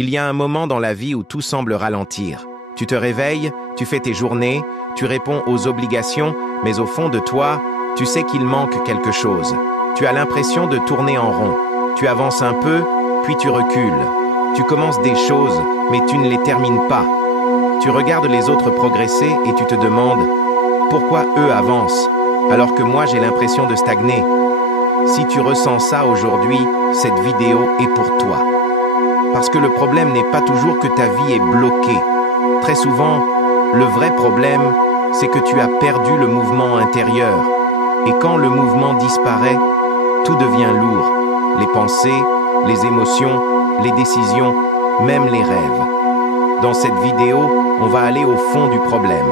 Il y a un moment dans la vie où tout semble ralentir. Tu te réveilles, tu fais tes journées, tu réponds aux obligations, mais au fond de toi, tu sais qu'il manque quelque chose. Tu as l'impression de tourner en rond. Tu avances un peu, puis tu recules. Tu commences des choses, mais tu ne les termines pas. Tu regardes les autres progresser et tu te demandes pourquoi eux avancent, alors que moi j'ai l'impression de stagner. Si tu ressens ça aujourd'hui, cette vidéo est pour toi. Parce que le problème n'est pas toujours que ta vie est bloquée. Très souvent, le vrai problème, c'est que tu as perdu le mouvement intérieur. Et quand le mouvement disparaît, tout devient lourd. Les pensées, les émotions, les décisions, même les rêves. Dans cette vidéo, on va aller au fond du problème.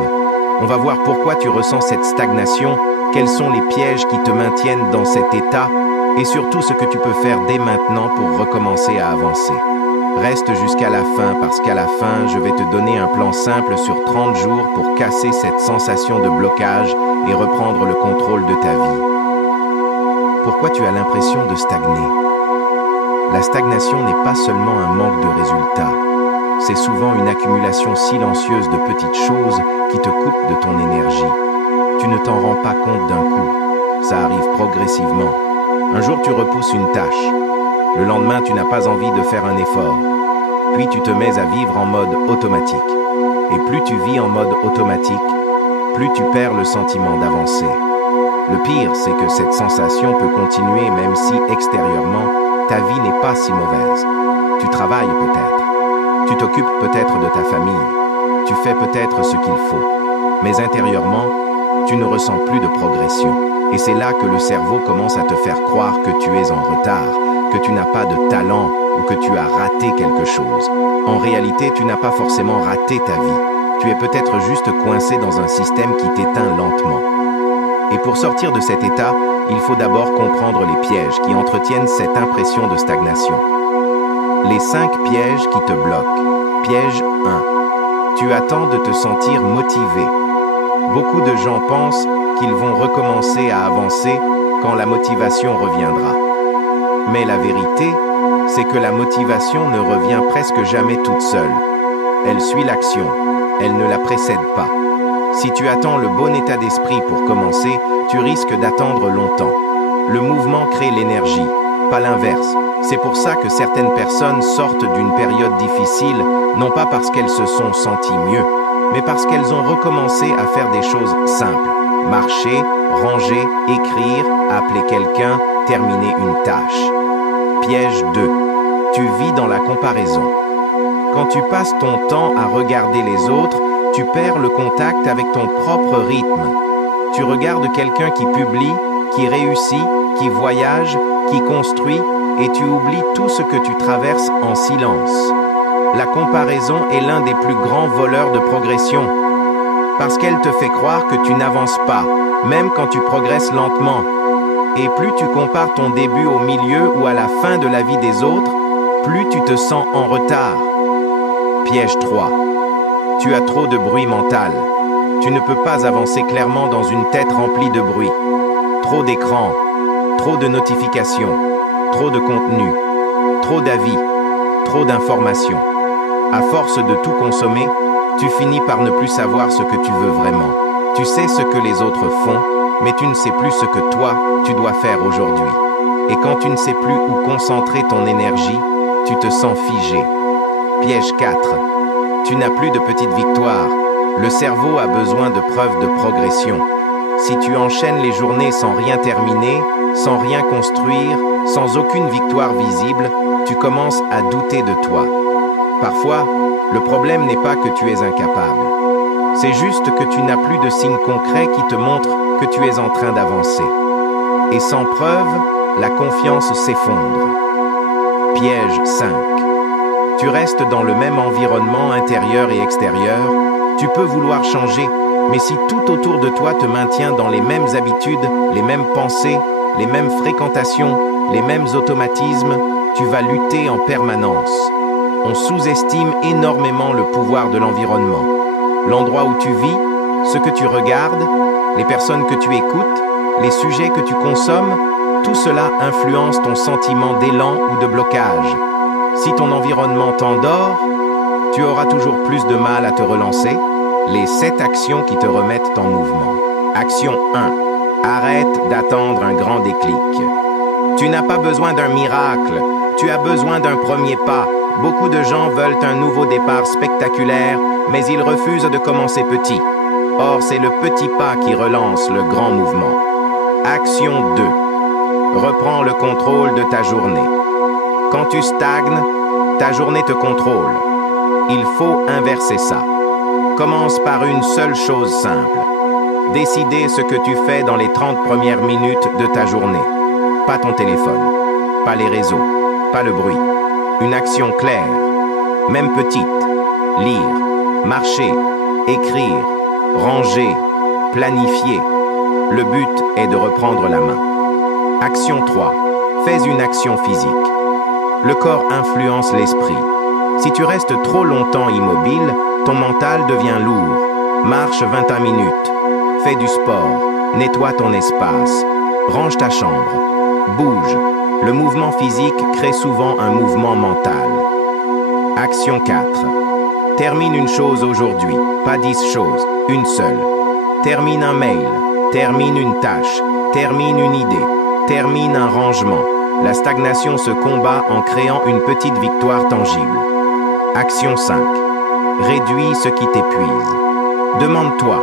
On va voir pourquoi tu ressens cette stagnation, quels sont les pièges qui te maintiennent dans cet état, et surtout ce que tu peux faire dès maintenant pour recommencer à avancer. Reste jusqu'à la fin parce qu'à la fin, je vais te donner un plan simple sur 30 jours pour casser cette sensation de blocage et reprendre le contrôle de ta vie. Pourquoi tu as l'impression de stagner? La stagnation n'est pas seulement un manque de résultats. C'est souvent une accumulation silencieuse de petites choses qui te coupent de ton énergie. Tu ne t'en rends pas compte d'un coup. Ça arrive progressivement. Un jour, tu repousses une tâche. Le lendemain, tu n'as pas envie de faire un effort. Puis tu te mets à vivre en mode automatique. Et plus tu vis en mode automatique, plus tu perds le sentiment d'avancer. Le pire, c'est que cette sensation peut continuer même si extérieurement, ta vie n'est pas si mauvaise. Tu travailles peut-être. Tu t'occupes peut-être de ta famille. Tu fais peut-être ce qu'il faut. Mais intérieurement, tu ne ressens plus de progression. Et c'est là que le cerveau commence à te faire croire que tu es en retard, que tu n'as pas de talent ou que tu as raté quelque chose. En réalité, tu n'as pas forcément raté ta vie. Tu es peut-être juste coincé dans un système qui t'éteint lentement. Et pour sortir de cet état, il faut d'abord comprendre les pièges qui entretiennent cette impression de stagnation. Les 5 pièges qui te bloquent. Piège 1. Tu attends de te sentir motivé. Beaucoup de gens pensent qu'ils vont recommencer à avancer quand la motivation reviendra. Mais la vérité, c'est que la motivation ne revient presque jamais toute seule. Elle suit l'action, elle ne la précède pas. Si tu attends le bon état d'esprit pour commencer, tu risques d'attendre longtemps. Le mouvement crée l'énergie, pas l'inverse. C'est pour ça que certaines personnes sortent d'une période difficile, non pas parce qu'elles se sont senties mieux, mais parce qu'elles ont recommencé à faire des choses simples. Marcher, ranger, écrire, appeler quelqu'un, terminer une tâche. Piège 2. Tu vis dans la comparaison. Quand tu passes ton temps à regarder les autres, tu perds le contact avec ton propre rythme. Tu regardes quelqu'un qui publie, qui réussit, qui voyage, qui construit, et tu oublies tout ce que tu traverses en silence. La comparaison est l'un des plus grands voleurs de progression, parce qu'elle te fait croire que tu n'avances pas, même quand tu progresses lentement. Et plus tu compares ton début au milieu ou à la fin de la vie des autres, plus tu te sens en retard. Piège 3. Tu as trop de bruit mental. Tu ne peux pas avancer clairement dans une tête remplie de bruit. Trop d'écrans, trop de notifications, trop de contenu, trop d'avis, trop d'informations. À force de tout consommer, tu finis par ne plus savoir ce que tu veux vraiment. Tu sais ce que les autres font, mais tu ne sais plus ce que toi, tu dois faire aujourd'hui. Et quand tu ne sais plus où concentrer ton énergie, tu te sens figé. Piège 4. Tu n'as plus de petites victoires. Le cerveau a besoin de preuves de progression. Si tu enchaînes les journées sans rien terminer, sans rien construire, sans aucune victoire visible, tu commences à douter de toi. Parfois, le problème n'est pas que tu es incapable. C'est juste que tu n'as plus de signes concrets qui te montrent que tu es en train d'avancer. Et sans preuve, la confiance s'effondre. Piège 5. Tu restes dans le même environnement intérieur et extérieur. Tu peux vouloir changer, mais si tout autour de toi te maintient dans les mêmes habitudes, les mêmes pensées, les mêmes fréquentations, les mêmes automatismes, tu vas lutter en permanence. On sous-estime énormément le pouvoir de l'environnement. L'endroit où tu vis, ce que tu regardes, les personnes que tu écoutes, les sujets que tu consommes, tout cela influence ton sentiment d'élan ou de blocage. Si ton environnement t'endort, tu auras toujours plus de mal à te relancer. Les 7 actions qui te remettent en mouvement. Action 1. Arrête d'attendre un grand déclic. Tu n'as pas besoin d'un miracle, tu as besoin d'un premier pas. Beaucoup de gens veulent un nouveau départ spectaculaire, mais ils refusent de commencer petit. Or, c'est le petit pas qui relance le grand mouvement. Action 2. Reprends le contrôle de ta journée. Quand tu stagnes, ta journée te contrôle. Il faut inverser ça. Commence par une seule chose simple. Décider ce que tu fais dans les 30 premières minutes de ta journée. Pas ton téléphone, pas les réseaux, pas le bruit. Une action claire, même petite. Lire, marcher, écrire, ranger, planifier. Le but est de reprendre la main. Action 3. Fais une action physique. Le corps influence l'esprit. Si tu restes trop longtemps immobile, ton mental devient lourd. Marche 21 minutes. Fais du sport. Nettoie ton espace. Range ta chambre. Bouge. Le mouvement physique crée souvent un mouvement mental. Action 4. Termine une chose aujourd'hui, pas 10 choses, une seule. Termine un mail. Termine une tâche. Termine une idée. Termine un rangement. La stagnation se combat en créant une petite victoire tangible. Action 5. Réduis ce qui t'épuise. Demande-toi,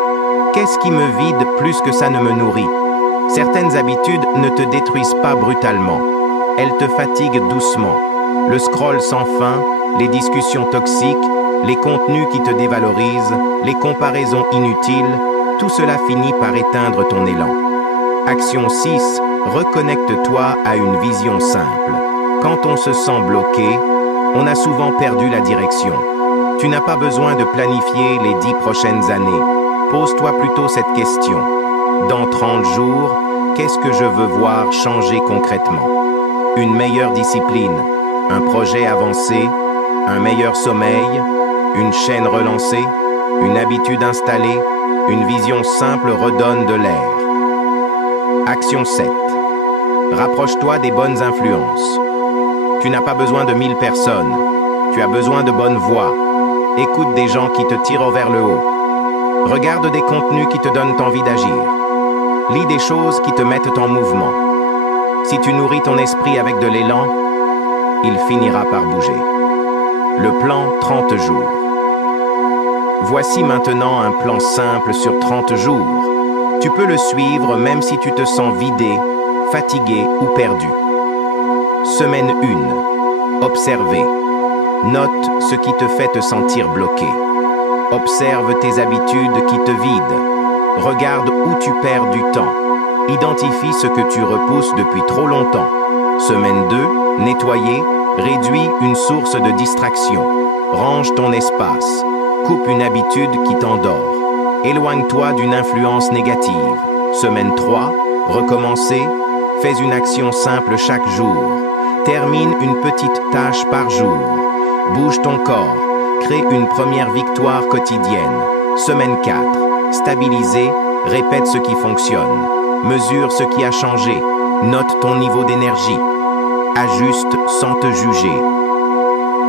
qu'est-ce qui me vide plus que ça ne me nourrit? Certaines habitudes ne te détruisent pas brutalement. Elles te fatiguent doucement. Le scroll sans fin, les discussions toxiques, les contenus qui te dévalorisent, les comparaisons inutiles, tout cela finit par éteindre ton élan. Action 6. Reconnecte-toi à une vision simple. Quand on se sent bloqué, on a souvent perdu la direction. Tu n'as pas besoin de planifier les 10 prochaines années. Pose-toi plutôt cette question. Dans 30 jours, qu'est-ce que je veux voir changer concrètement? Une meilleure discipline, un projet avancé, un meilleur sommeil, une chaîne relancée, une habitude installée, une vision simple redonne de l'air. Action 7. Rapproche-toi des bonnes influences. Tu n'as pas besoin de 1000 personnes. Tu as besoin de bonnes voix. Écoute des gens qui te tirent vers le haut. Regarde des contenus qui te donnent envie d'agir. Lis des choses qui te mettent en mouvement. Si tu nourris ton esprit avec de l'élan, il finira par bouger. Le plan 30 jours. Voici maintenant un plan simple sur 30 jours. Tu peux le suivre même si tu te sens vidé, fatigué ou perdu. Semaine 1. Observer. Note ce qui te fait te sentir bloqué. Observe tes habitudes qui te vident. Regarde où tu perds du temps. Identifie ce que tu repousses depuis trop longtemps. Semaine 2. Nettoyer. Réduis une source de distraction. Range ton espace. Coupe une habitude qui t'endort. Éloigne-toi d'une influence négative. Semaine 3. Recommencer. Fais une action simple chaque jour. Termine une petite tâche par jour. Bouge ton corps. Crée une première victoire quotidienne. Semaine 4. Stabiliser. Répète ce qui fonctionne. Mesure ce qui a changé. Note ton niveau d'énergie. Ajuste sans te juger.